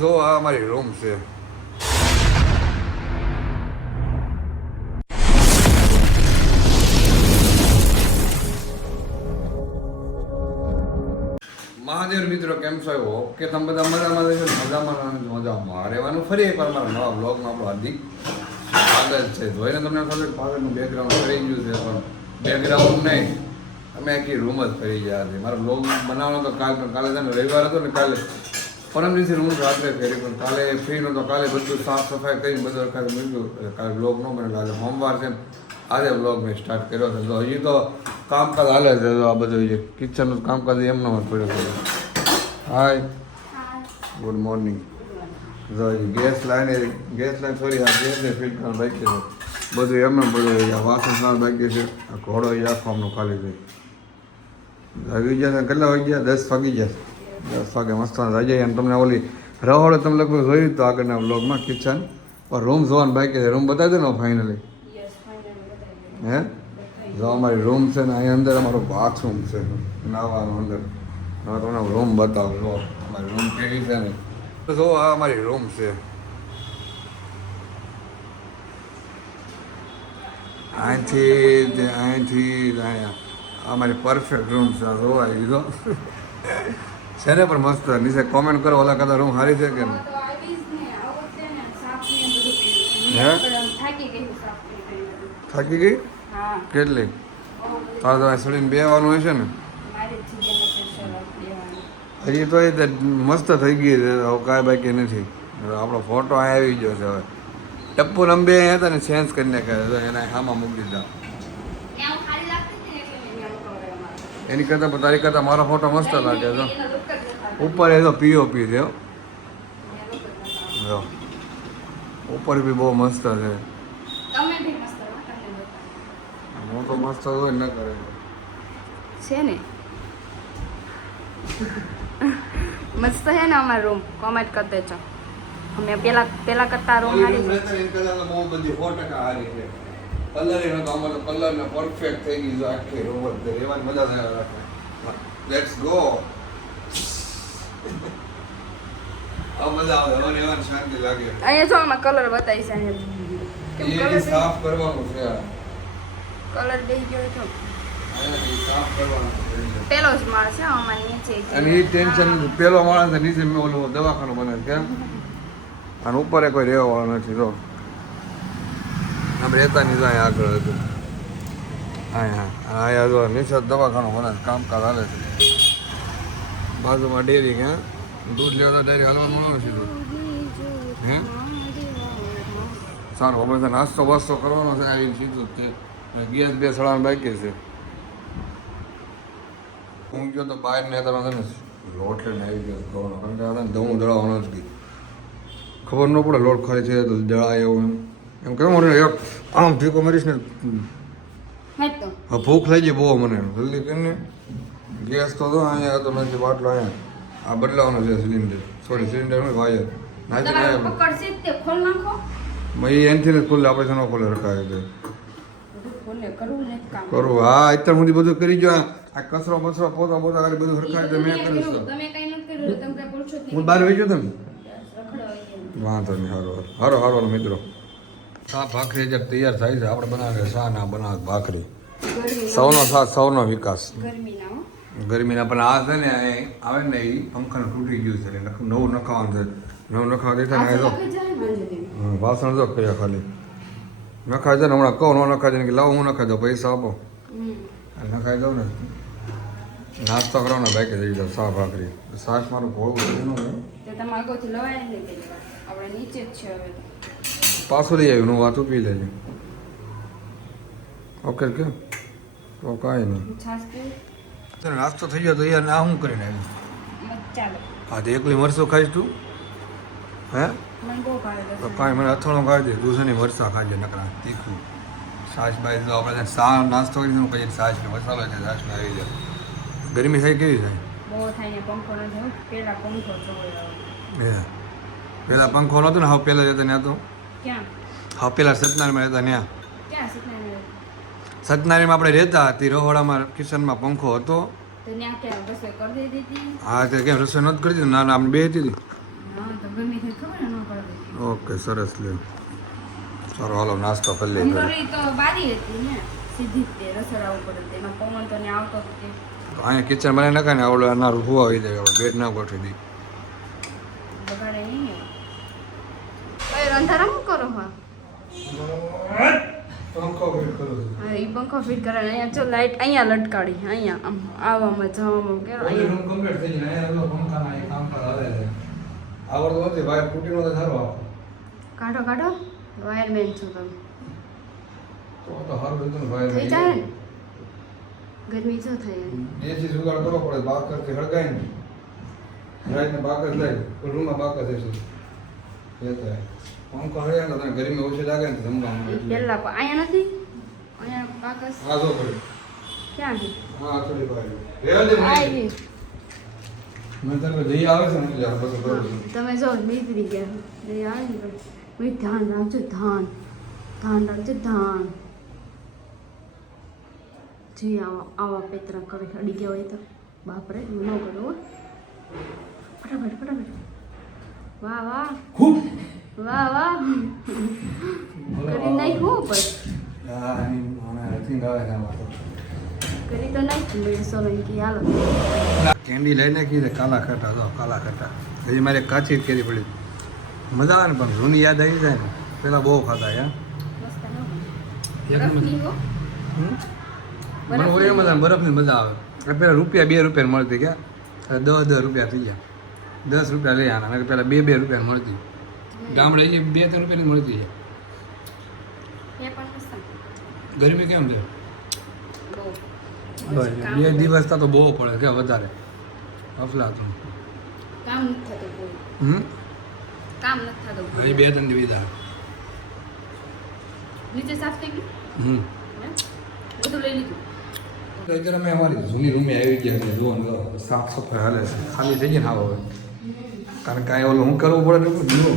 જો આ અમારી રૂમ છે. મહાદેવ મિત્રો, કેમ છો? ઓકે, તમે બધા મજામાં રહેશો? મજામાં રહેવાનું. ફરી એકવાર મારા નવા બ્લોગમાં આપણું હાર્દિક સ્વાગત છે. જોઈને તમને ખબર કે પાછળનું બેકગ્રાઉન્ડ ફરી ગયું છે, પણ બેકગ્રાઉન્ડ નહીં, અમે આખી રૂમ જ ફરી ગયા છે. મારો બ્લોગ બનાવવાનો તો કાલે છે ને રવિવાર હતો ને, કાલે પરમ દિવસે રૂમ રાત્રે ફેરી, પણ કાલે ફ્રી નહોતો. કાલે બધું સાફ સફાઈ કરીને બધું રખાય મૂક્યું. કાલે બ્લોગ ન બને. આજે સોમવાર છે, આજે બ્લોગ મેં સ્ટાર્ટ કર્યો છે. તો હજી તો કામકાજ હાલે છે. આ બધું જે કિચનનું કામકાજ એમનો પડ્યો છે. હાય, ગુડ મોર્નિંગ. જો ગેસ લાઈન સોરી, આ ગેસને ફિટ કરવાનું બાકી છે. બધું એમને પડ્યું. આ વાસણ સાર બાકી છે. આ ઘોડો એ આખો આમનો ખાલી છે. વાગી ગયા કેટલા વાગી ગયા? 10 વાગી ગયા. 10 વાગે મસ્ત જાય. અને તમને ઓલી રહોડે તમે લગભગ જોયું તો આગળના બ્લોગમાં કિચન પણ રૂમ જોવાનું બાકી છે. રૂમ બતાવી દે ને ફાઇનલી. હે, જો અમારી રૂમ છે ને, અહીં અંદર અમારો બાથરૂમ છે નાવાનું અંદર. હવે તમને રૂમ બતાવું. જો અમારી રૂમ કેવી છે ને, તો જો આ અમારી રૂમ છે. અહીંથી અહીંયા અમારી પરફેક્ટ રૂમ છે. જોવા લીધો છે ને, પણ મસ્ત. નીચે કોમેન્ટ કરો ઓલા કરતા રૂમ સારી છે કે નહીં. હે, થાકી ગઈ કેટલી? તારે તો સડીને બેવાનું હોય છે ને. હજી તો એ મસ્ત થઈ ગઈ છે. હવે કાંઈ બાકી નથી. આપણો ફોટો અહીં આવી ગયો છે. હવે ટપ્પુ નંબે અહીંયા હતા ને, ચેન્જ કરી નાખ્યા. એના હામાં મૂકી દીધા. એની કરતાં તારી કરતાં મારો ફોટો મસ્ત લાગે છે. ઉપર એ તો પીઓપી છે. જો ઉપર બી બહુ મસ્ત છે. હું તો મસ્ત હોય ન કરે છે ને. મસ્ત છે ને અમારો રૂમ. કોમેન્ટ કરી દેજો. અમે પેલા કરતા રૂમ હારી છે. બહુ બધી 100% હારી છે. કલર એનો તો અમારો કલર ને પરફેક્ટ થઈ ગઈ છે. આખી રૂમ જ રહેવાની મજા થાય રાખે. Let's go. આ મજા આવે. હવે રહેવાની શાંતિ લાગે. અહીંયા જો આમાં કલર બતાવી છે. એ સાફ કરવાનું છે. કલર દઈ ગયો તો સાફ કરવાનું છે. પેલો જ માળ છે આમાં નીચે. અને એ ટેન્શન પેલો માણસ નીચે મેં ઓલું દવાખાનું બને કેમ, અને ઉપર કોઈ રહેવા વાળો નથી. તો આમ રહેતા નહીં જાય આગળ હતું. અહીંયા જો નીચે દવાખાનું બને કામકાજ હાલે છે. બાજુમાં ડેરી ક્યાં દૂધ લેવા તો ડેરી હાલવાનું મળે સીધું. હે સારું, આપણે નાસ્તો વાસ્તો કરવાનો છે. આવીને સીધું તે ગેસ બે સળાનું બાકી છે. હું ગયો તો બહાર ને હતા ને લોટ લઈને આવી ગયો ખાવાનો. કારણ કે હતા ને દઉં દળાવવાનો જ ગઈ. ખબર ન પડે લોટ ખાલી છે તો દળાય એવું એમ કેમ મને એક આમ ઠીકો મારીશ ને હા ભૂખ લાગી જાય બહુ મને. જલ્દી કરીને ગેસ તો અહીંયા હતો નથી. બાટલો અહીંયા આ બદલાવાનો છે. સિલિન્ડર સોરી સિલિન્ડર વાયર નાખી એનથી જ ખુલ્લે. આપણે શેનો ખોલે રખાય છે કરું. હા અત્યાર સુધી બધું કરી જો. આ કચરો બચરો પોતા ખાલી બધું સરખાય તો મેં કરીશું. હું બહાર વેચ્યો તમે વાંધો નહીં. હારો હારો મિત્રો. શા ભાખરી જે તૈયાર થાય છે. આપણે બનાવે શા ના બનાવે ભાખરી. સૌનો સાથ સૌનો વિકાસ. ગરમીના પણ આ છે ને આવે ને એ પંખાને તૂટી ગયું છે. નવું નખાવાનું છે. નવું નખાવા દેતા ને વાસણ જો કર્યા ખાલી નખાય છે ને. હમણાં કહું ન નખાય છે કે લાવો હું નખાઈ દઉં પૈસા આપો નખાઈ દઉં ને. નાસ્તો કરવાનો બાકી થઈ જાવ. શા ભાખરી શાક મારું ભોળું પાછું લઈ આવ્યું. હું વાત પી લેજે. ઓકે કે તો કાંઈ નહીં. નાસ્તો થઈ ગયો તો યાર ના શું કરીને આવ્યું? હા તો એકલી મરચું ખાઈશ તું? હે તો કાંઈ મને અથાણું ખાઈ દે. તું છે ને મરચાં ખાજે નકરા તીખું. છાશ બાય તો આપણે શા નાસ્તો કરી પછી છાશ ને મસાલો છે. છાશ ને આવી જાય. ગરમી થાય કેવી થાય? પેલા પંખો નહોતો ને. હા પેલા જતા ત્યાં તો હા પેલા સત્યનારાયણમાં રહેતા ત્યાં. સત્યનારાયણમાં આપણે રહેતા હતી રહોડામાં કિચનમાં પંખો હતો. હા તે કેમ રસોઈ નહોતી કરી દીધી? ના ના આપણે બે હતી. ઓકે સરસ લ્યો સારો હાલો નાસ્તો કરી લઈએ ઘરે તો બારી હતી ને સીધી જ તે રસોડા ઉપર જ એનો પવન તો ને આવતો જ તે. અહીંયા કિચન બનાવી નાખે ને આવડે અનારું હુવા આવી જાય બેડ ના ગોઠવી દઈ બગાડે નહીં ને ભાઈ રંધારા શું કરો હા હા એ પંખો ફિટ કરે અહીંયા જો લાઈટ અહીંયા લટકાડી અહીંયા આમ આવવામાં જવામાં કે આવડતો નથી ભાઈ તૂટીનો તો સારો કાઢો કાઢો વાયરમેન છો તમે તો સારું હતું ને ભાઈ થઈ જાય ને ગરમી જો થાય દેશી જુગાડ કરવો પડે બાકરથી હળગાય ને રાતને બાકર લાય રૂમમાં બાકર થશે એ તો પંખો હળગાય ને તને ગરમી ઓછી લાગે ને જમવામાં પેલા અહીંયા નથી અહીંયા પાકસ હા જો પડે ક્યાં છે હા થોડી ભાઈ રેવા દે આવી મને તને જઈ આવે છે ને એટલે આ બધું કરું છું તમે જો નીકળી ગયા જઈ આવી ને ભાઈ ધ્યાન રાખજો ધ્યાન રાખજો ધ્યાન જી આવા પેતરા કરે અડી ગયા હોય તો બાપરે ન કરો ફટાફટ ફટાફટ વાહ વાહ વાહ વાહ કરી નાખ્યું પણ હા એની મને થિંગ આવે છે આમાં તો કરી તો નાખ્યું મેં સોલંકી હાલો કેન્ડી લઈને કીધે કાલા ખટા જો કાલા ખટા હજી મારે કાચી જ કેરી પડી મજા આવે ને પણ જૂની યાદ આવી જાય ને પેલા બહુ ખાતા યાર મસ્ત ન બરફની હો મને ઓલી મજા બરફની મજા આવે પેલા રૂપિયા 2 રૂપિયા મળતી ક્યાં 10 રૂપિયા થઈ ગયા 10 રૂપિયા લઈ આના અને પેલા 2 રૂપિયા મળતી ગામડે 2-3 રૂપિયાની મળતી છે એ પણ મસ્ત ગરમી કેમ છે બહુ 2 દિવસ તો બહુ પડે કે વધારે અફલાતું કામ નથી થતું બહુ કામ નથી થતું અહીં 2-3 દિવસ નીચે સાફ થઈ ગયું હમ બધું લઈ લીધું તો અત્યારે અમે અમારી જૂની રૂમે આવી ગયા છે જો સાફ સફાઈ હાલે છે ખાલી થઈ ગયા ને હવે કારણ કે ઓલું હું કરવું પડે ને જુઓ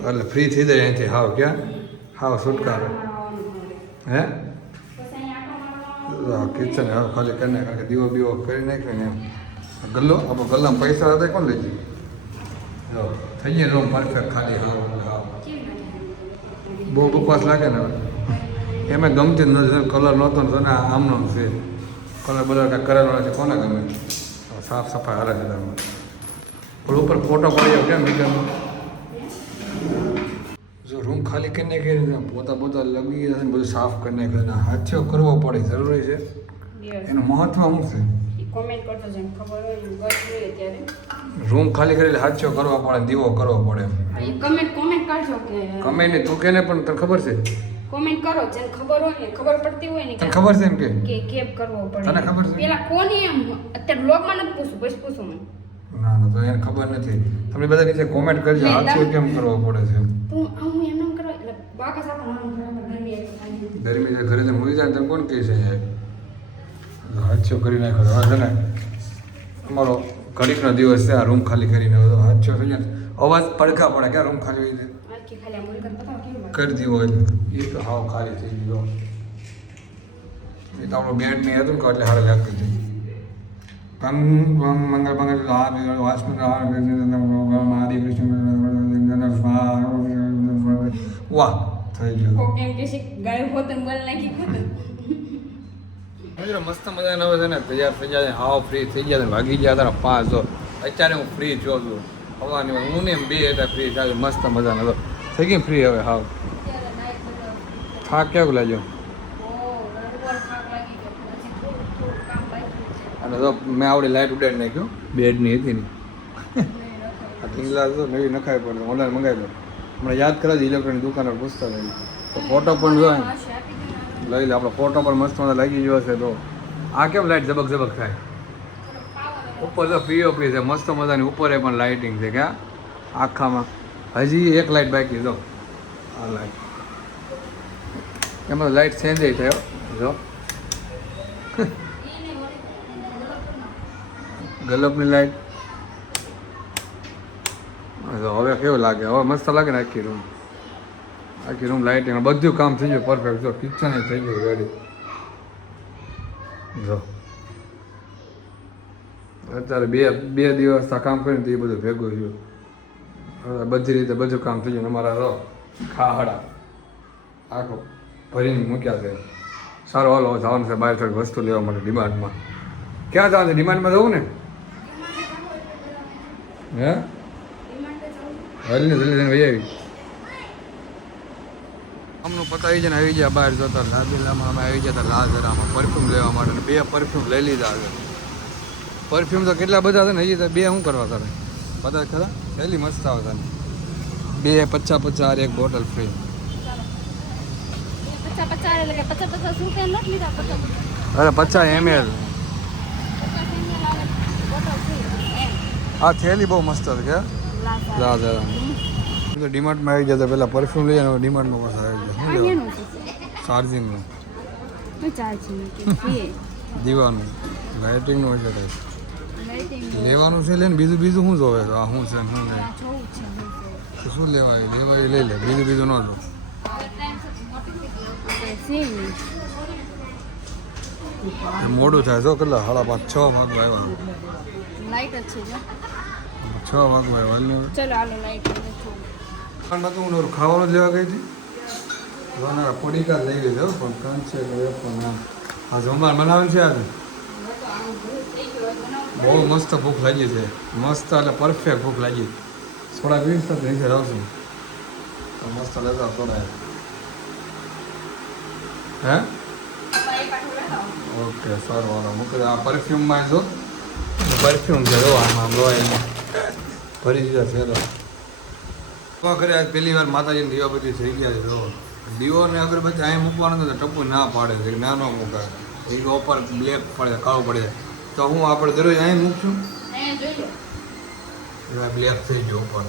એટલે ફ્રી થઈ જાય અહીંથી હાવ ક્યાં હાવ છુટકારો હે કિચન હવે ખાલી કરી નાખે કારણ કે દીવો બીવો કરી નાખ્યો ને એમ ગલ્લો આપણો ગલ્લામાં પૈસા હતા કોણ લઈ જાય જો થઈ જાય રૂમ પરફેક્ટ ખાલી હાવ હાવ બહુ બકવાસ લાગે ને એમાં ગમતી જ નથી કલર નહોતો ને તને આમનો છે કલર બલર કાંઈ કરેલો નથી કોને ગમે સાફ સફાઈ હાલે છે તમે પણ ઉપર ફોટો પડી કેમ નીકળ્યો જો રૂમ ખાલી કરીને કરી પોતા પોતા લગી જશે ને બધું સાફ કરીને કરીને હાથીઓ કરવો પડે જરૂરી છે એનું મહત્વ શું છે કોમેન્ટ કરતો જેમ ખબર હોય બસ જોઈએ ત્યારે રૂમ ખાલી કરીને હાથીઓ કરવા પડે દીવો કરવો પડે કમેન્ટ કરજો કે કમેન્ટ તું કે ને પણ તને ખબર છે કોમેન્ટ કરો જેને ખબર હોય ને ખબર પડતી હોય ને તને ખબર છે એમ કે કેમ કરવો પડે તને ખબર છે પેલા કોને એમ અત્યારે બ્લોગમાં નથી પૂછું પછી પૂછું મને ના ના તો એને ખબર નથી તમે બધા નીચે કોમેન્ટ કરજો હાથીઓ કેમ કરવો પડે છે તું હું એમ નામ કરવા એટલે બાકા સાપા નામ કરવા ગરમી ગરમી જે ઘરે મૂકી જાય તને કોણ કહે છે હાથીઓ કરી નાખ્યો હવે છે ને અમારો ઘડીકનો દિવસ છે આ રૂમ ખાલી કરીને હાથીઓ થઈ જાય અવાજ પડખા પડે ક્યાં રૂમ ખાલી હોય આખી ખાલી આ મુલકન પતાવ કેવું કરી દીધો હોય એ તો હાવ ખાલી થઈ ગયો એ તો આપણો બેડ નહીં હતું ને એટલે સારું લાગતું હતું મંગળ મંગળ વાસણ આદિ વાહ થઈ ગયું કોક એમ કે છે ગાય હોતન બોલ નાખી ખોતન મસ્ત મજાનો હવે છે ને તૈયાર થઈ જાય હાવ ફ્રી થઈ ગયા ભાગી ગયા તારા 5 જો અત્યારે હું ફ્રી છું હવાની હું ને 2 હતા ફ્રી થાય મસ્ત મજાનો હતો થઈ ગઈ ફ્રી હવે હાવ થાક કેવું લાગ્યો અને તો મેં આવડી લાઇટ ઉડાડી નાખ્યું બેડની હતી ને આ ઢીંગલા તો નવી નખાવી પડે ઓનલાઈન મંગાવી દો હમણાં યાદ કરાવી ઇલેક્ટ્રોનિક દુકાન પર પૂછતા રહી તો ફોટો પણ જોવા લઈ લે આપણો ફોટો પણ મસ્ત મજા લાગી ગયો છે તો આ કેમ લાઇટ ઝબક ઝબક થાય ઉપર તો પીઓપી છે મસ્ત મજાની ઉપર પણ લાઇટિંગ છે ક્યાં આખામાં હજી એક લાઇટ બાકી જો આ લાઇટ એમાં લાઇટ ચેન્જ થયો જો ગલપની લાઇટ હવે કેવું લાગે હવે મસ્ત લાગે ને આખી રૂમ લાઇટિંગ બધું કામ થઈ ગયું પરફેક્ટ જો કિચન થઈ ગયું રેડી જો અત્યારે બે દિવસ કામ કરીને તો એ બધું ભેગું થયું. હવે બધી રીતે બધું કામ થઈ ગયું. અમારા તો ખાહડા આખો ભરીને મૂક્યા છે. સારું હાલો જવાનું છે બહાર થોડી વસ્તુ લેવા માટે ડિમાન્ડમાં. ક્યાં જવાનું છે? ડિમાન્ડમાં જવું ને? હે હાલને જલ્દી જઈને વહી આવી. અમનું પતાવી છે ને આવી ગયા બહાર જતા લાદીલામાં અમે આવી ગયા હતા લાજરામાં પરફ્યુમ લેવા માટે. 2 પરફ્યુમ લઈ લીધા છે. પરફ્યુમ તો કેટલા બધા છે ને હજી તો 2 શું કરવા કરે બધા ખરા પહેલી મસ્ત આવે છે. 2 50 એક બોટલ ફ્રી. 50 એટલે કે 50 રૂપિયા નથી લીધા. 50 અરે 50 ml. આ થેલી બહુ મસ્ત છે કે લાજરા. તો ડીમાર્ટમાં આવી જતા પહેલાં પરફ્યુમ લઈ જાય. ડીમાર્ટમાં પાછા આવી જાય ચાર્જિંગનું દીવાનું લાઇટિંગનું હોય છે લેવાનું છે. લે ને બીજું શું જોવે છે? આ શું છે ને શું નહીં તો શું લેવાય લઈ લે. બીજું ન જો. મોડું થાય જો કેટલા 5:30 વાગવા આવ્યા. 6 વાગવા આવ્યા. ચલો હાલો લાઈટ હું ખાવાનું જ લેવા ગઈ હતી. પડીકા લઈ લીધો પણ કાન છે પણ આ જમવાનું બનાવે છે. આજે બહુ મસ્ત ભૂખ લાગી છે. મસ્ત એટલે પરફેક્ટ ભૂખ લાગી. થોડા 20 નીચે આવશું તો મસ્ત લેતા થોડા. હે ઓકે સારું હાલો મૂકી આ પરફ્યુમમાં જો પરફ્યુમ છે જો આમાં લોહીમાં ભરી દીધા છે. ઘરે આજ પહેલી વાર માતાજીની દીવાબત્તી થઈ ગયા છે. જો દીવો ને અગરબત્તી અહીં મૂકવાનું તો ટપ્પુ ના પાડે છે ના ન મૂકાય. એ ઉપર બ્લેક પડે કાળું પડે તો હું આપણે દરરોજ અહીં મૂકશું. બ્લેક થઈ ગયો ઉપર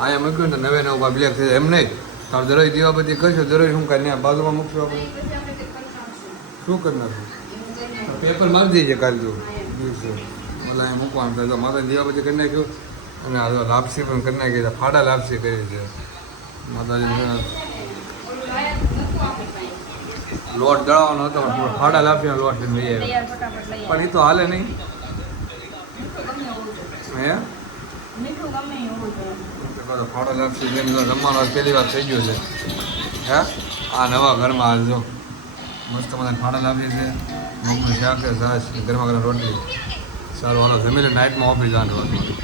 અહીંયા મૂક્યું ને નવે નવ બ્લેક થઈ જાય એમ નહીં. તારે દરરોજ દીવાબત્તી કરશો દરરોજ શું કાંઈ ત્યાં બાજુમાં મૂકશું આપણે શું કરી નાખશું? પેપર મારી દઈએ કાલે જો દિવસે ઓલા અહીં મૂકવાનું થાય તો માતાની દીવાબત્તી કરી નાખ્યું. અને આ લાપસી પણ કરી નાખી છે. ફાડા લાપસી કરી છે માતાજી. લોટ દળાવવાનો હતો ફાડા લાપસીનો લોટ લઈ આવ્યો પણ એ તો હાલે નહીં. હે ફાડા લાપસી રમવાનો પહેલી વાર થઈ ગયો છે. હે આ નવા ઘરમાં હાલ જો મસ્ત મને ફાડા લાપસી છે. મગનું શાક છે છાશ ગરમા ગરમ રોટલી. સારું હાલો જમીને નાઇટમાં ઓફિસ જવાનું હતું.